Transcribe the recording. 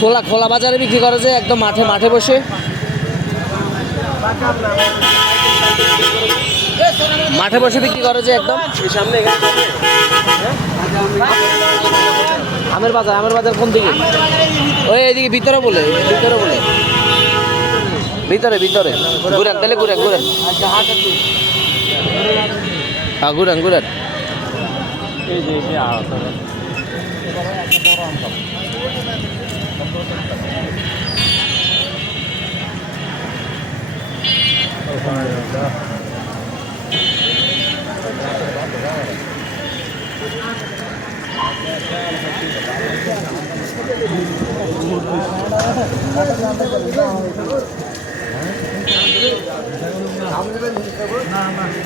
খোলা খোলা বাজারে বিক্রি করে যে একদম মাঠে মাঠে বসে, মাঠে বসে বিক্রি করে যে একদম সামনে। আমের বাজার কোন দিকে? ওই এইদিকে ভিতরে বলে, ভিতরে বলে, ভিতরে ভিতরে ঘুরেন, তাহলে ঘুরেন ঘুরেন, হ্যাঁ ঘুরেন ঘুরেন।